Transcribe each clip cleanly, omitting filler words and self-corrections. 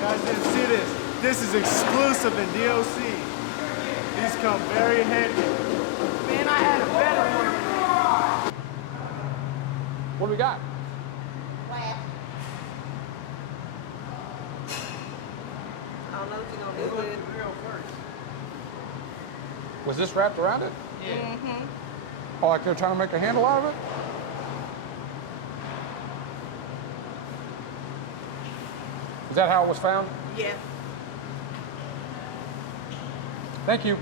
guys didn't see this. This is exclusive in DOC. These come very handy. Man, I had a better one. What do we got? Wrap. I don't know what you're gonna do with it. Was this wrapped around it? Yeah. Mm-hmm. Oh, like they're trying to make a handle out of it? Is that how it was found? Yeah. Thank you.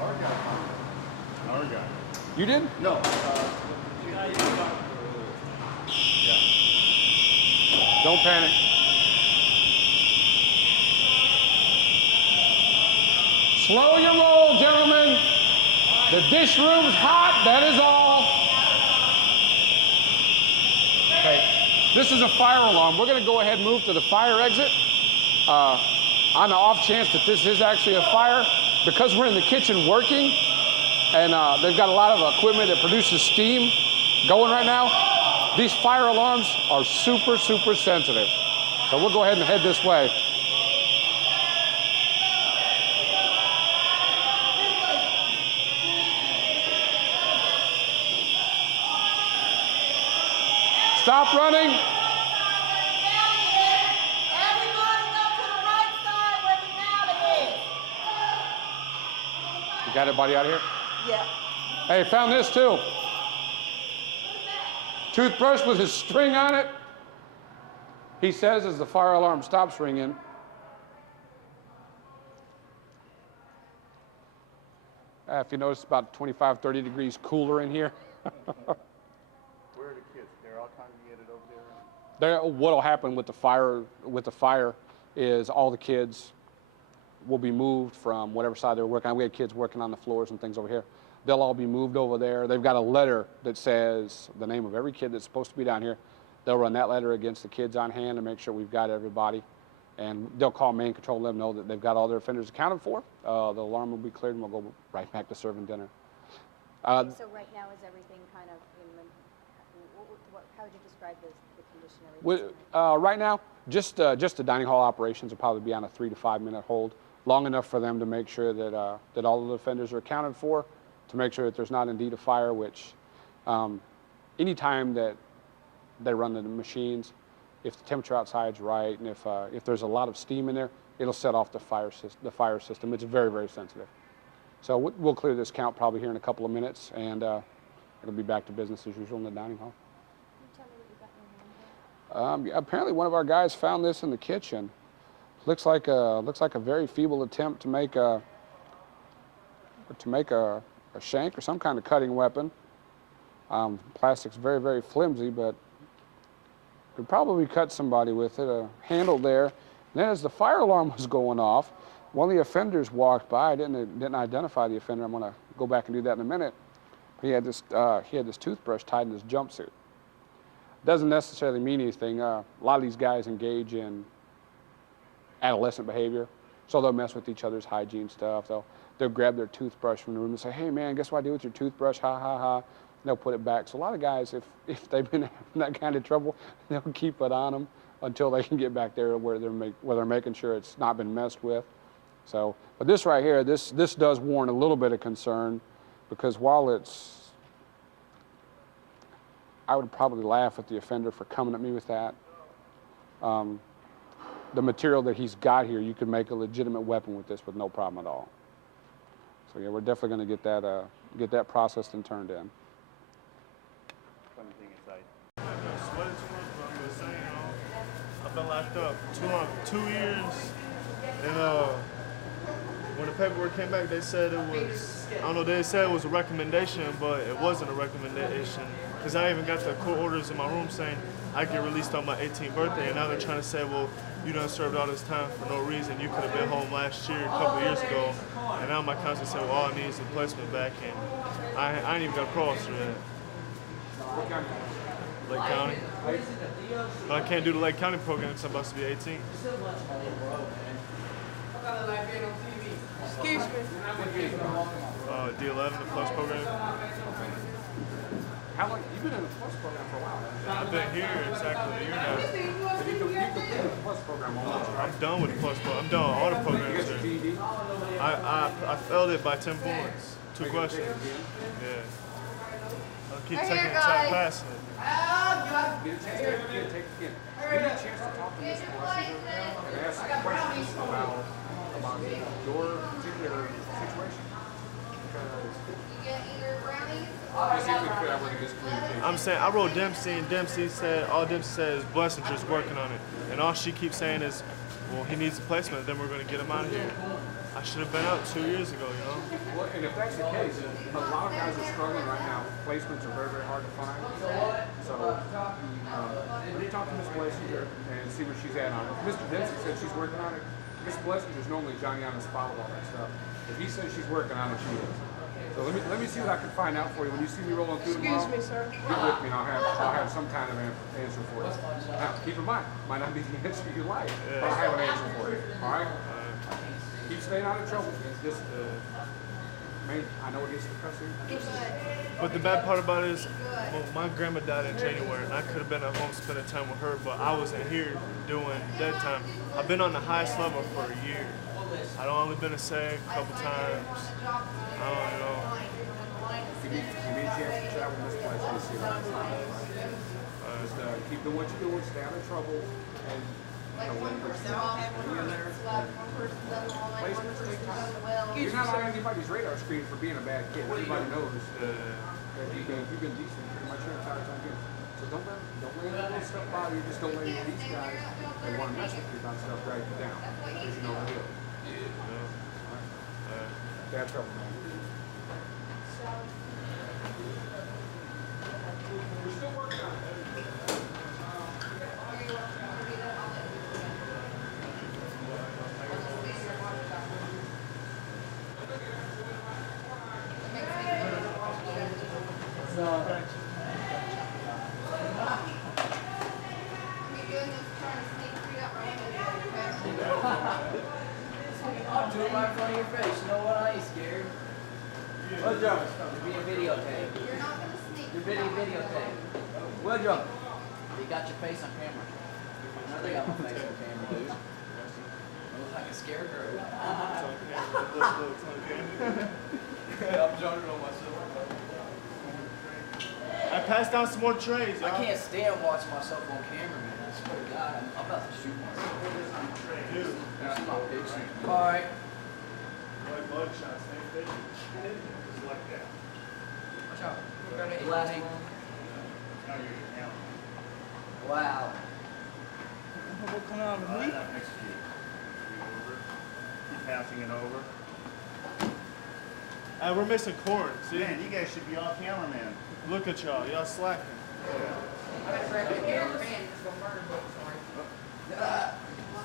Our guy. You did? No. Don't panic. Slow your roll, gentlemen. The dish room's hot, that is all. Okay, this is a fire alarm. We're gonna go ahead and move to the fire exit. On the off chance that this is actually a fire, because we're in the kitchen working, and they've got a lot of equipment that produces steam going right now, these fire alarms are super, super sensitive. So we'll go ahead and head this way. Stop running. You got everybody out of here? Yeah. Hey, found this too. Toothbrush with his string on it. He says as the fire alarm stops ringing. If you notice, about 25, 30 degrees cooler in here. Where are the kids? They're all congregated over there? What'll happen with the fire is all the kids will be moved from whatever side they're working on. We had kids working on the floors and things over here. They'll all be moved over there. They've got a letter that says the name of every kid that's supposed to be down here. They'll run that letter against the kids on hand and make sure we've got everybody. And they'll call main control and let them know that they've got all their offenders accounted for. The alarm will be cleared and we'll go right back to serving dinner. So right now is everything kind of in the, how would you describe the condition right now, just the dining hall operations will probably be on a 3 to 5 minute hold, long enough for them to make sure that, that all of the offenders are accounted for, to make sure that there's not indeed a fire, which anytime that they run the machines, if the temperature outside is right and if there's a lot of steam in there, it'll set off the fire system. It's very, very sensitive. So we'll clear this count probably here in a couple of minutes, and it'll be back to business as usual in the dining hall. Can you tell me what you got in your hand here? Apparently one of our guys found this in the kitchen. Looks like a very feeble attempt to make a shank or some kind of cutting weapon. Plastic's very, very flimsy, but could probably cut somebody with it. A handle there. And then as the fire alarm was going off, one of the offenders walked by. I didn't identify the offender. I'm going to go back and do that in a minute. He had this toothbrush tied in his jumpsuit. Doesn't necessarily mean anything. A lot of these guys engage in adolescent behavior, so they'll mess with each other's hygiene stuff. They'll grab their toothbrush from the room and say, "Hey man, guess what I did with your toothbrush? Ha ha ha." And they'll put it back. So a lot of guys, if they've been having that kind of trouble, they'll keep it on them until they can get back there where they're making sure it's not been messed with. So, but this right here, this does warrant a little bit of concern, because while I would probably laugh at the offender for coming at me with that. The material that he's got here, you could make a legitimate weapon with this with no problem at all. So yeah, we're definitely going to get that processed and turned in. Funny thing inside. I sweated too much, but I'm just saying, I've been locked up 2 years, and when the paperwork came back, they said it was, I don't know, they said it was a recommendation, but it wasn't a recommendation, because I even got the court orders in my room saying I get released on my 18th birthday, and now they're trying to say, well, you done served all this time for no reason. You could have been home last year, a couple of years ago, and now my counsel said, well, all I need is a placement back, and I ain't even got a pro officer yet. Lake County. But I can't do the Lake County program because I'm supposed to be 18. Excuse me. D11, the plus program. How long? You've been in the plus program for a while. I've been here exactly a year now. You completed the plus program. program almost, right? I'm done with the plus program. I'm done with all the You programs got your here. GED? I failed it by 10 points. 2 questions. Yeah. I'll keep taking it, try passing it. Get a chance to take it again. Give me a chance to talk to Miss Melissa and ask some questions about your particular situation. Because see if we can figure out where to get communication. I'm saying, I wrote Dempsey, and Dempsey said, all Dempsey said is Blessinger's working on it. And all she keeps saying is, well, he needs a placement, then we're going to get him out of here. I should have been out 2 years ago, you know? Well, and if that's the case, a lot of guys are struggling right now. Placements are very, very hard to find. So, let me talk to Miss Blessinger and see where she's at on it. Mr. Dempsey said she's working on it. Miss Blessinger's normally Johnny on the spot with all that stuff. If he says she's working on it, she is. So let me see what I can find out for you. When you see me rolling through tomorrow, Excuse me, sir. get with me and I'll have some kind of answer for you. Now, keep in mind, might not be the answer you like, but I'll have an answer for you. All right? Keep staying out of trouble. Just, man, I know it gets depressing. But the bad part about it is, well, my grandma died in January, and I could have been at home spending time with her, but I wasn't here doing dead time. I've been on the highest level for a year. I've only been a SEG a couple times. I don't know. Give me a chance to chat with Miss Place and see what it's like. Just keep doing what you're doing, stay out of trouble, and when you're in there, placements take time. You're not on anybody's radar screen for being a bad kid. Everybody knows that you've been decent pretty much your entire time here. So don't let any little stuff bother you. Just don't let any of these guys that want to mess with you about stuff drag you down. Because you know the deal. Bad trouble, man. We're still working on it. I'll do it right in front of your face. You know what? I ain't scared. Woodrow, you're being videotaped. You're being videotaped. Woodrow, you got your face on camera. I know they got my face on camera, dude. Looks like a scarecrow. I'm joking on myself. I passed down some more trays, I y'all. can't stand watching myself on camera, man. I swear to God, I'm about to shoot myself. Dude, See my picture. All right. like mug shots, same thing. Just like that. Watch out. Blasting. Wow. What come out of me? Right up next to you. Keep passing it over. Hey, we're missing corn. See? Man, you guys should be off camera, man. Look at y'all. Y'all slacking.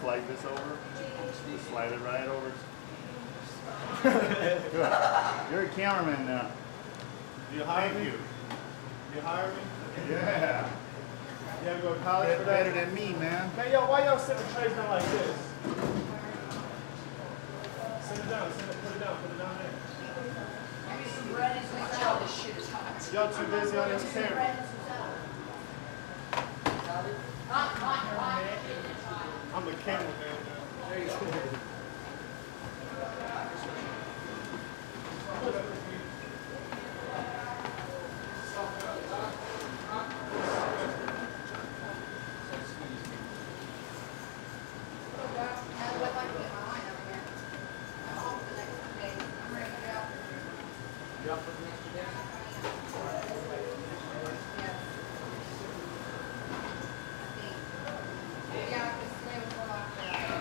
Slide this over. Just slide it right over. Good. You're a cameraman now. You hire Thank me? you. You hire me? Yeah. You have to go to college for that? Better than me, man. Man, yo, why y'all set the trays down like this? Sit it down, put it down there. Y'all too busy on this camera. I'm a cameraman now.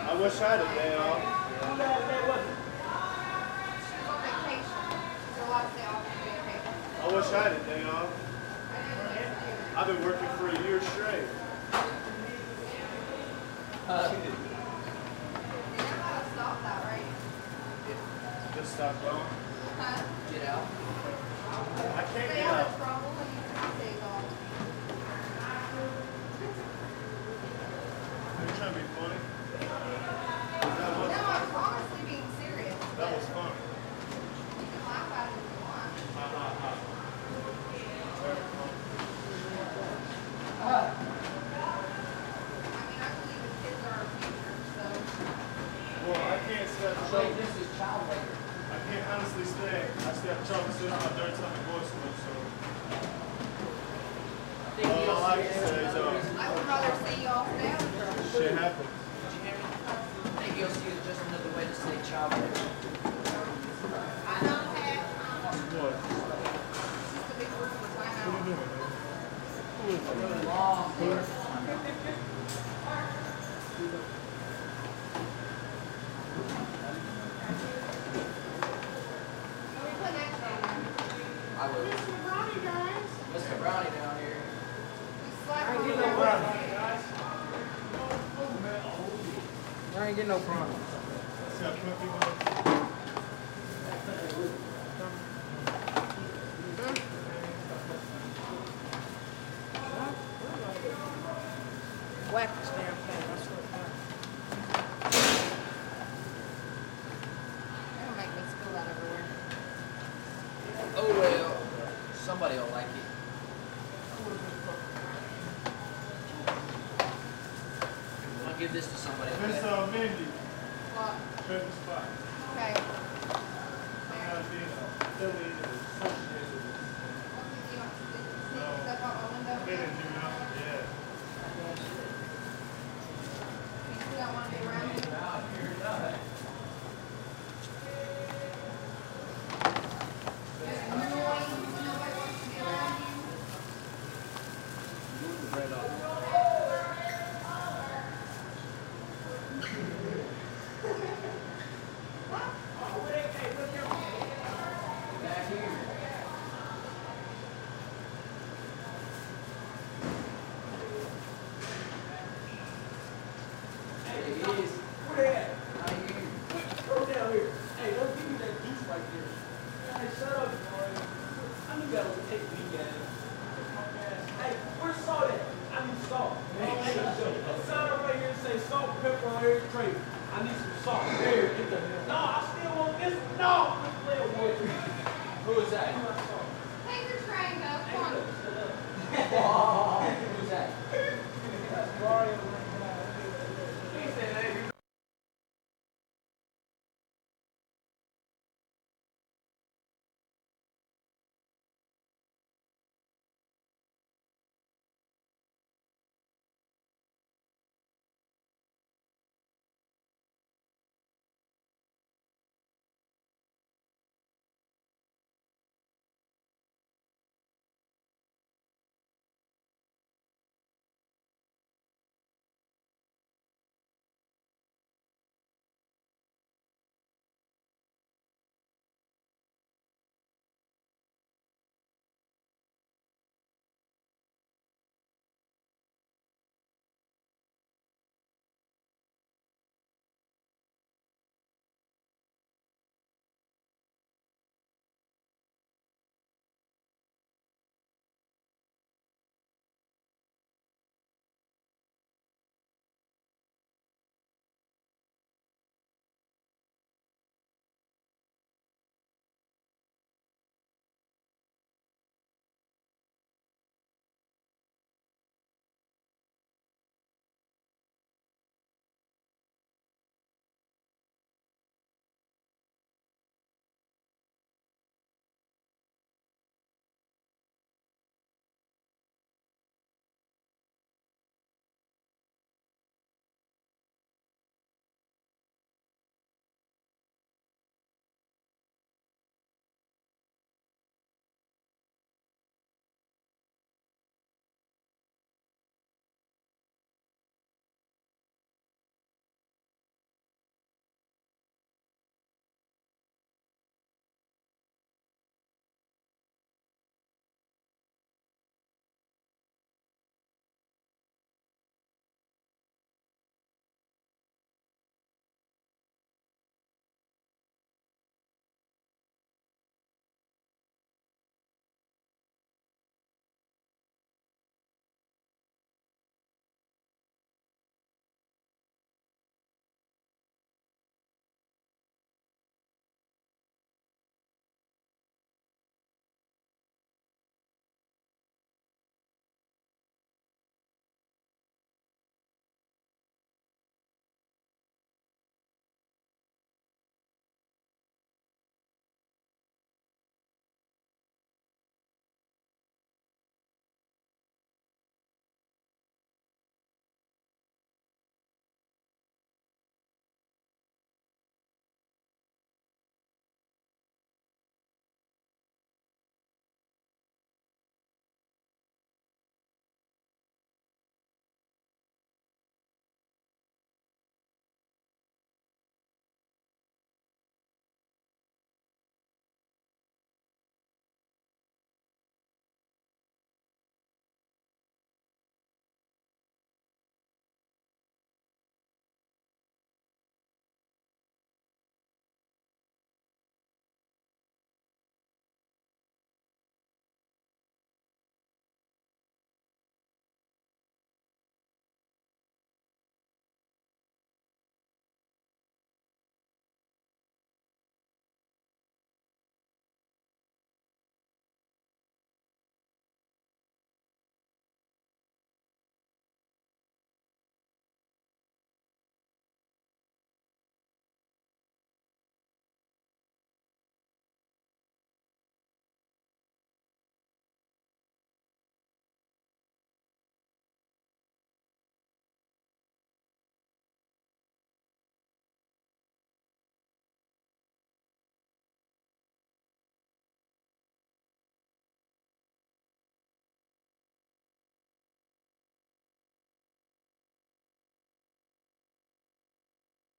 I wish I had a day off. I wish I had a day off. I've been working for a year straight. Just stop going. Get out. I can't get out. Are you trying to be funny? That was fun. like to say, so I would rather see y'all down. shit happens. ADOC is just another way to say child labor. I don't have What? just a big room with my What house. are you doing, man? Who is it? Long hair. I will. Mr. Brownie down here. I ain't getting no problem. I ain't getting no problem. See how quick he was? Whack this damn thing, I swear to God. That'll make me spill that everywhere. Oh well. Somebody will like it. I'll give this to somebody. Miss Okay? Mindy, What? favorite spot. Okay. I gotta be affiliated or associated with this. What did you want to see stuff out my window? They didn't do nothing, yeah. You still don't want to be around me? Just noise, nobody wants to be around you. Back here. Hey, it is. Where they at? Right here. Go down here. Hey, don't give me that juice right there. Hey, shut up, boy. I knew that was take me, guys. Hey, where's Saw at? I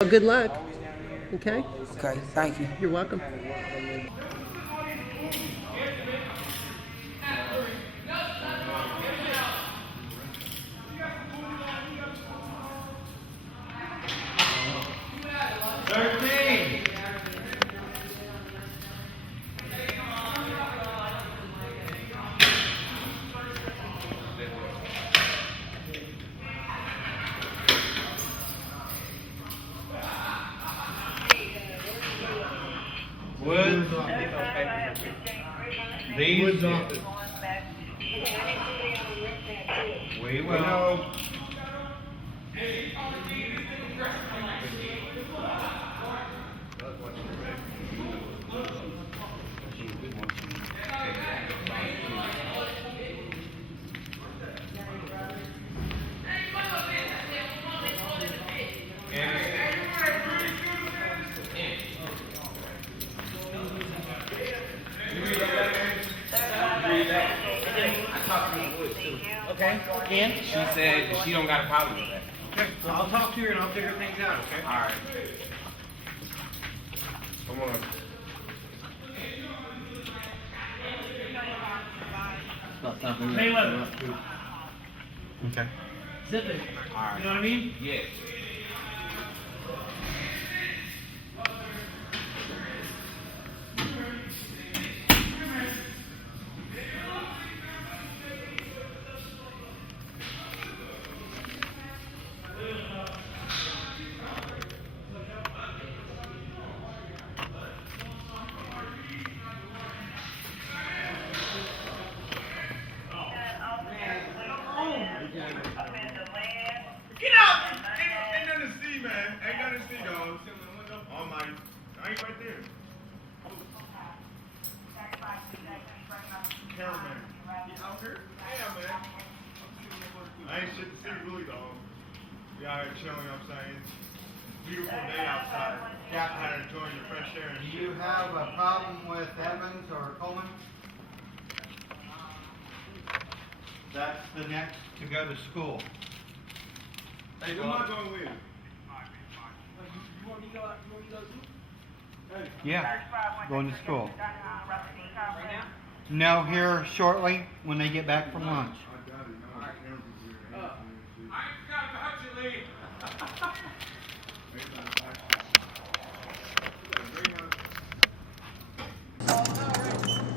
Well, good luck. Okay? Okay, thank you. You're welcome. Woods. These. We will. Okay, and she said she don't got a problem with that. Okay, so I'll talk to her and I'll figure things out, okay? All right. Come on. May 11th. Okay. Zip it. All right. You know what I mean? Yes. Get out! Ain't nothing to see, man. Ain't nothing to see, dog. Almighty. I ain't right there. Cameraman. You out here? Yeah, man. I ain't shit to see, really, dog. We out here chilling, you know what I'm saying? Beautiful day outside. Out here enjoying the fresh air. And Do you have a problem with Evans or Coleman? That's the next to go to school. Hey, who am I going with? You want me to go too? Yeah, going to school. No, here shortly when they get back from lunch.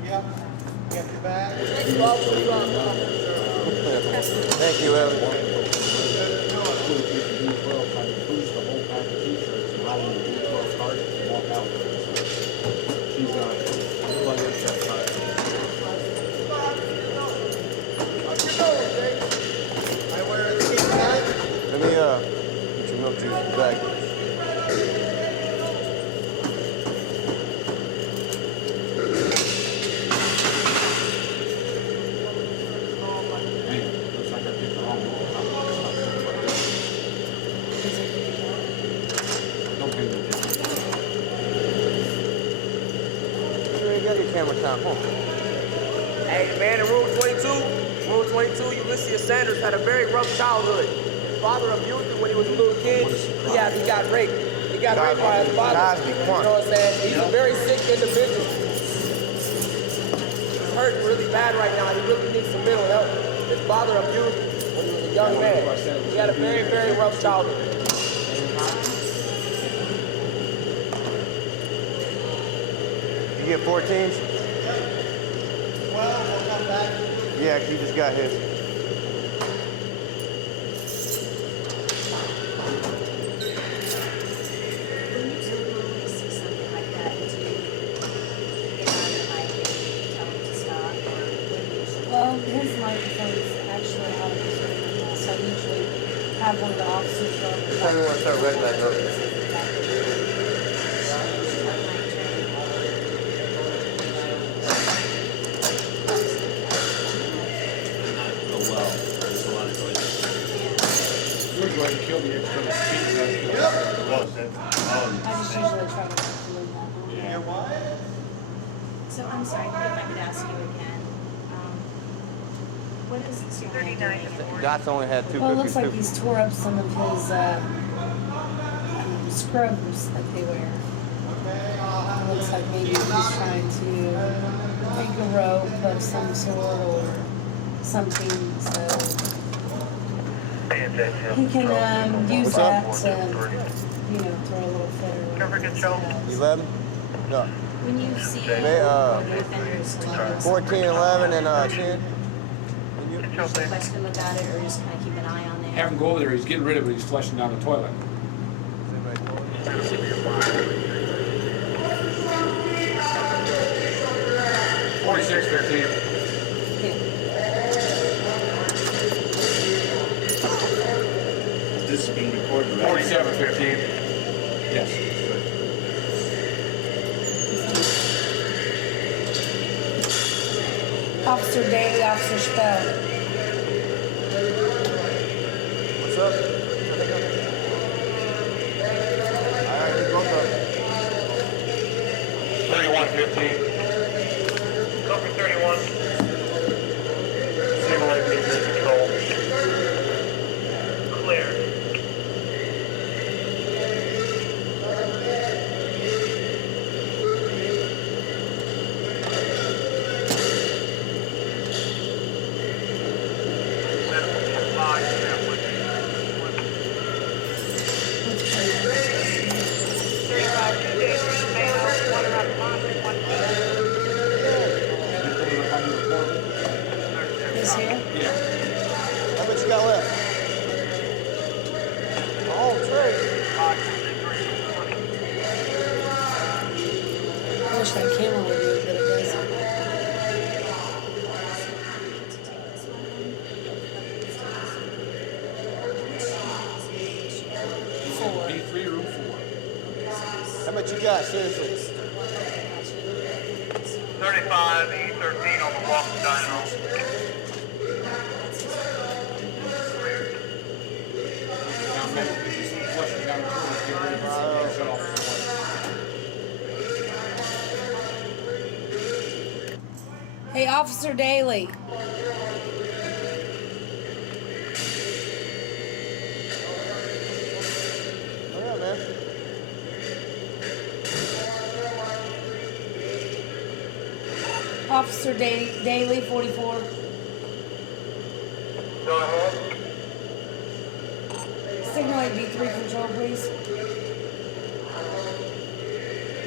Yep. Get your bag. Thank you, everyone. Let me get your milk juice back. Camera time, huh? Hey, man, in room 22, Ulysses Sanders had a very rough childhood. His father abused him when he was a little kid. He got raped. He got raped by his father. You know what I'm saying? He's a very sick individual. He's hurting really bad right now. He really needs some mental help. His father abused him when he was a young man. He had a very, very rough childhood. You get 14s? 12 will come back. Yeah, he just got his. When you typically see something like that, do you get on the mic and tell him to stop, or what do you usually? Well, his microphone's actually out of his room, so I usually have one of the officers go over. Tell me when to start ready back up. We're going to kill the external speaker. I just usually try to leave that on. Yeah, what? So I'm sorry, if I could ask you again, what is this young man doing? Dots only had two Well, it cookies looks like too. he's tore up some of his scrubbers that they wear. It looks like maybe he's trying to make a rope of some sort or something, so he can use that to, you know, throw a little fit or whatever. 11? No. When you see They, offenders, 14, 11, and 10. question them about it, or just kind of keep an eye on it. Have him go over there. He's getting rid of it. He's flushing down the toilet. 4615. This has been recorded, right? 4715. Yes. Officer Daly, Officer Spell. What's up? All right, here's both of them. 3115. Number 31. Simulate vehicle control. Clear. This here? Yeah. How much you got left? Oh, Trey. I wish that camera would move, but it doesn't. B3 room 4. How much you got, seriously? 35, E13 on the walk to Dino. Flushing down the toilet. Get rid of it. Shut off the toilet. Hey, Officer Daly. Oh, yeah, man. Officer Daly, 44. Go ahead. Signal 8B3 control, please.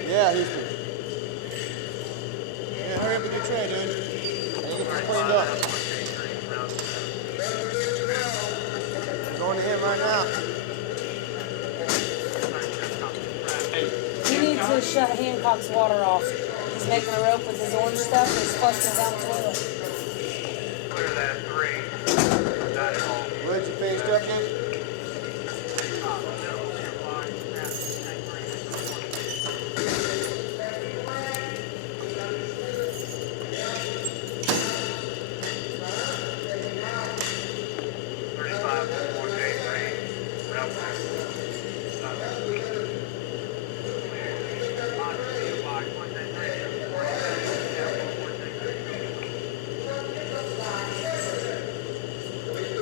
Yeah, Houston. Yeah, hurry up with your tray, dude. And get this cleaned up. I'm going to him right now. He needs to shut Hancock's water off. He's making a rope with his orange stuff and he's flushing it down the toilet. Clear that 3. Dino. Wood, you finished up, dude?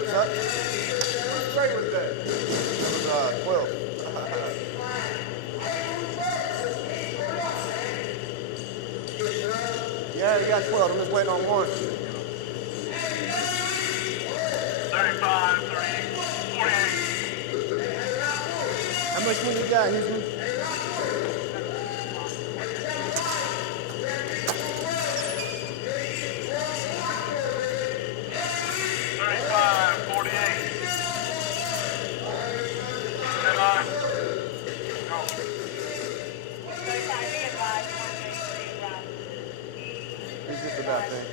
What's up? What trade was that? It was 12. Yeah, we got 12. I'm just waiting on one. 35, 38, 48. How much money you got, Houston? He's just about thing.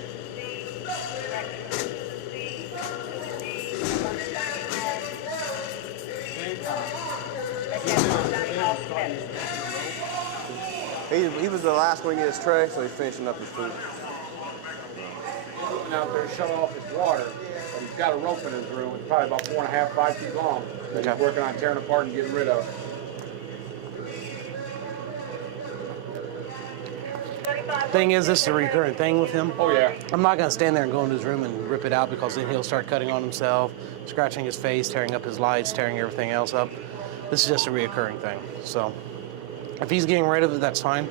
He was the last one to get his tray, so he's finishing up his food. Looking out there, shut off his water. But he's got a rope in his room. It's probably about 4.5, 5 feet long. That he's working on tearing apart and getting rid of. Thing is, this is a recurrent thing with him. Oh, yeah. I'm not going to stand there and go into his room and rip it out because then he'll start cutting on himself, scratching his face, tearing up his lights, tearing everything else up. This is just a reoccurring thing. So if he's getting rid of it, that's fine.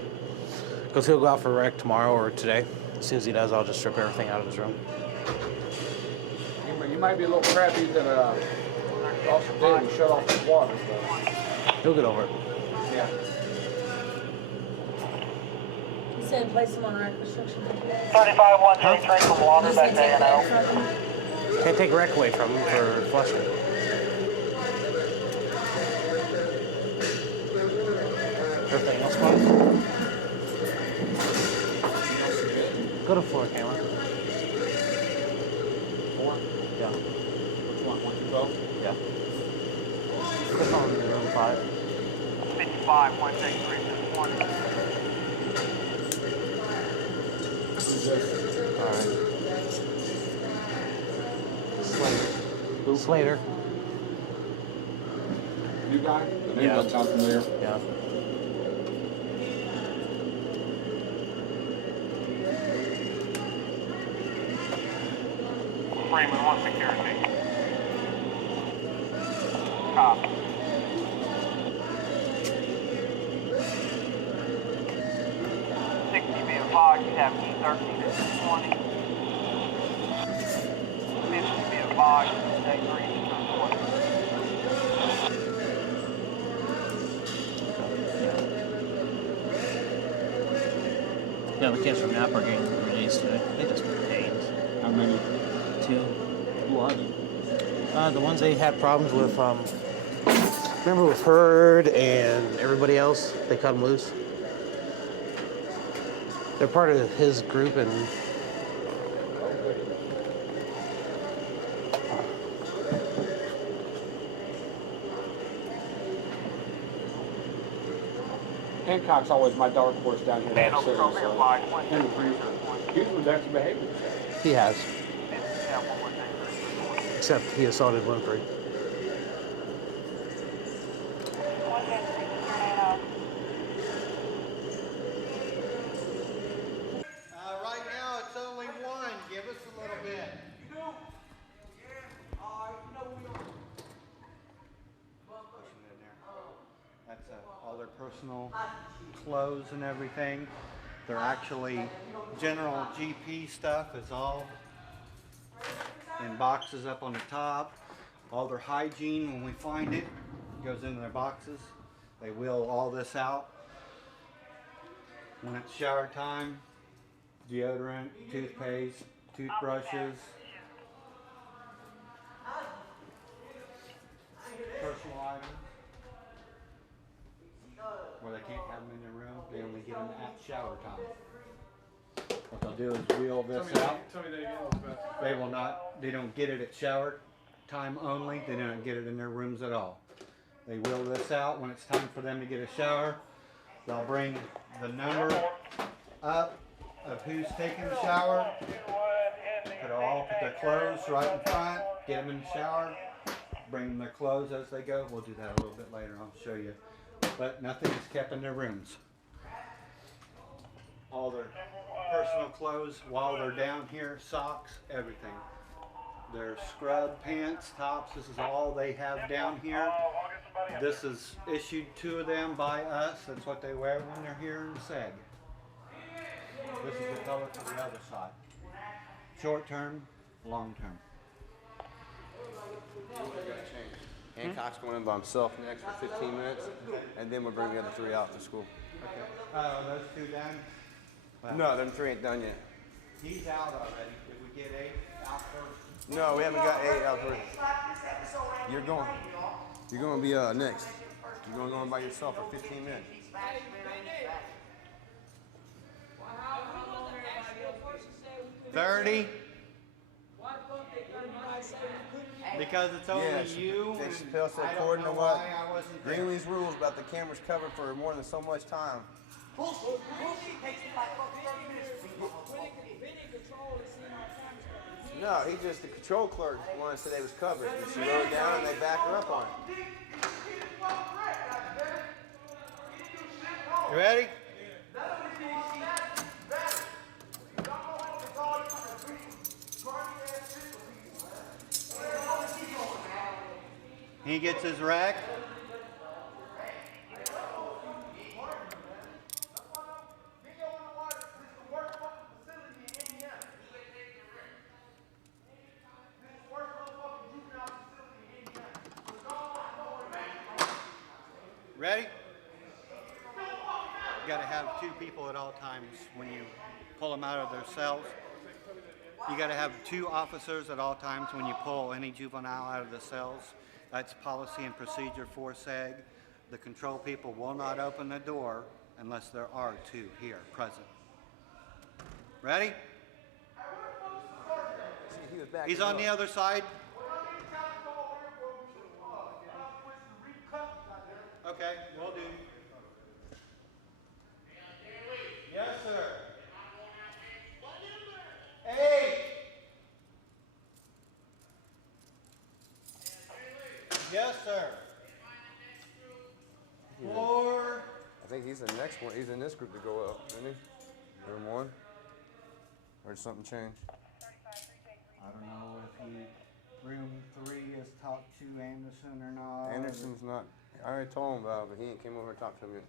Because he'll go out for a rec tomorrow or today. As soon as he does, I'll just strip everything out of his room. You might be a little crappy that Officer David shut off the water. He'll get over it. Yeah. He said place him on rec restriction. 35133 from water back to A&O. Can't take rec away from him for flushing. Everything else fine? Go to floor camera. 4? Yeah. Which one? 112? Yeah. Click on room 5. 55, 133, 20. Who's this? Alright. Slater. Who? Slater. New guy? The name doesn't sound familiar. Yeah. Freeman, 1 security. Copy. 60 be advised, you have E13 at 220. 50 be advised, stay green at 220. Yeah, the kids from Napa are getting released today. They just pains. How many? 2. Who are they? The ones they had problems with, remember with Hurd and everybody else, they cut them loose. They're part of his group and Hancock's always my dark horse down here. Man, Henry Freezer. He's with extra behavior. he has. Except he assaulted Winfrey. Right now it's only 1. Give us a little bit. That's all their personal clothes and everything. They're actually general GP stuff is all in boxes up on the top. All their hygiene, when we find it, goes into their boxes. They wheel all this out. When it's shower time, deodorant, toothpaste, toothbrushes, personal items. Where they can't have them in their room, they only get them at shower time. What they'll do is wheel this out. Tell me that again. They will not, they don't get it at shower time only, they don't get it in their rooms at all. They wheel this out when it's time for them to get a shower. They'll bring the number up of who's taking the shower. Put their clothes right in front, get them in the shower, bring them their clothes as they go. We'll do that a little bit later, I'll show you. But nothing is kept in their rooms. All their personal clothes while they're down here, socks, everything. Their scrub, pants, tops, this is all they have down here. This is issued to them by us. That's what they wear when they're here in SEG. This is the color for the other side. Short term, long term. Hancock's going in by himself next for 15 minutes, and then we'll bring the other 3 out to school. Okay. Those 2 done? Well, No, them 3 ain't done yet. He's out already. Did we get 8 out first? No, we haven't got 8 out first. You're going to be next. You're going to go in by yourself for 15 minutes. $30? Because it's only you. They still say according to what Greenlee's rules about the cameras covered for more than so much time. No, he just, the control clerk wanted to say they was covered. And she wrote it down and they backed her up on it. You ready? He gets his rack. Ready? You got to have 2 people at all times when you pull them out of their cells. You got to have 2 officers at all times when you pull any juvenile out of the cells. That's policy and procedure for SEG. The control people will not open the door unless there are 2 here present. Ready? He's on the other side. Okay, will do. Yes, sir. 8. Yes, sir. 4. I think he's the next one. He's in this group to go up, isn't he? Room 1? Or did something change? I don't know if room 3 has talked to Anderson or not. Anderson's not. I already told him about it, but he ain't came over and talked to him yet.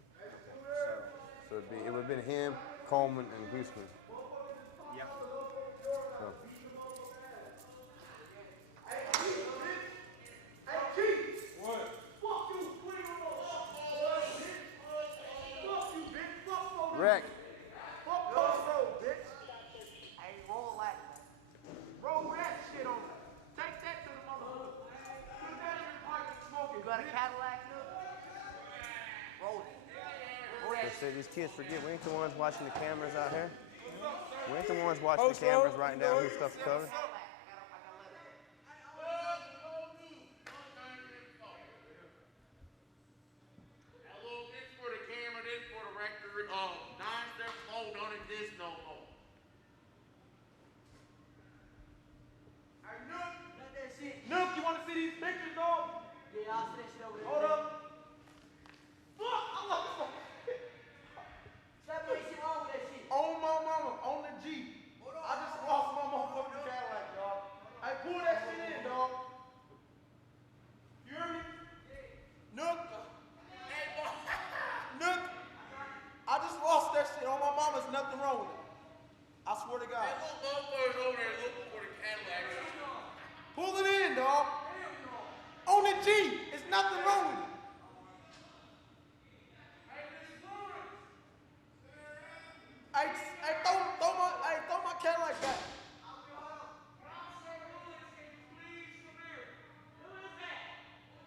So it would have been him, Coleman, and Houston. Yep. So. Rick. Fuck post road, bitch. Hey, roll that. Roll that shit on. Take that to the motherfucker. Put that in your pocket, smoke it. You got a Cadillac, look? Roll it. Roll that. Say these kids forget we ain't the ones watching the cameras out here. We ain't the ones watching the cameras writing down who stuff's covered. Nook, you want to see these pictures, dog? Yeah, I'll see that shit over there. Hold up. Fuck, I love this. Stop doing shit wrong with that shit. On my mama, on the G. I just lost my motherfucking Cadillac, dog. Hey, pull that shit in, dog. You hear me? Nook. Nook. I just lost that shit. On my mama, there's nothing wrong with it. I swear to God. Hey, look, motherfuckers over there looking for the Cadillac. Pull it in, dog. On the G. There's nothing wrong with it. Hey, throw my Cadillac back.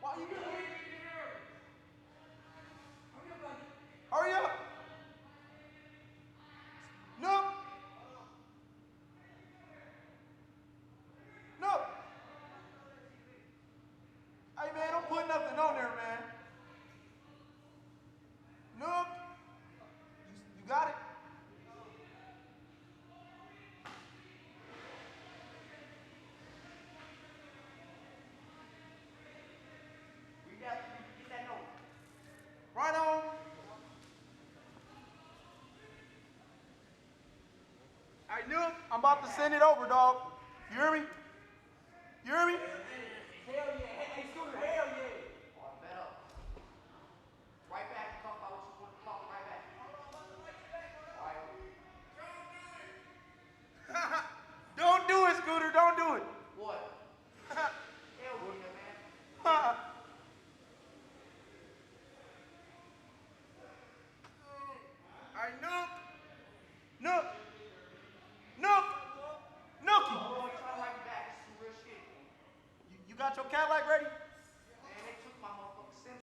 Why you doing it? Hurry up. No. No. Hey, man, don't put nothing on there, man. No. You got it? Get that note. Right on. Hey, Nook, I'm about to send it over, dog. You hear me? You hear me? Hell yeah. Hey, Scooter, hell yeah. Oh, bet up. Right back. Talk about what you want to talk right back. All right. Don't do it, Scooter. Don't do it. What? Hell yeah, man. All right, Nook. Nook. Nook. Nookie. Oh, try right back. This is some real shit. You got your Cadillac ready?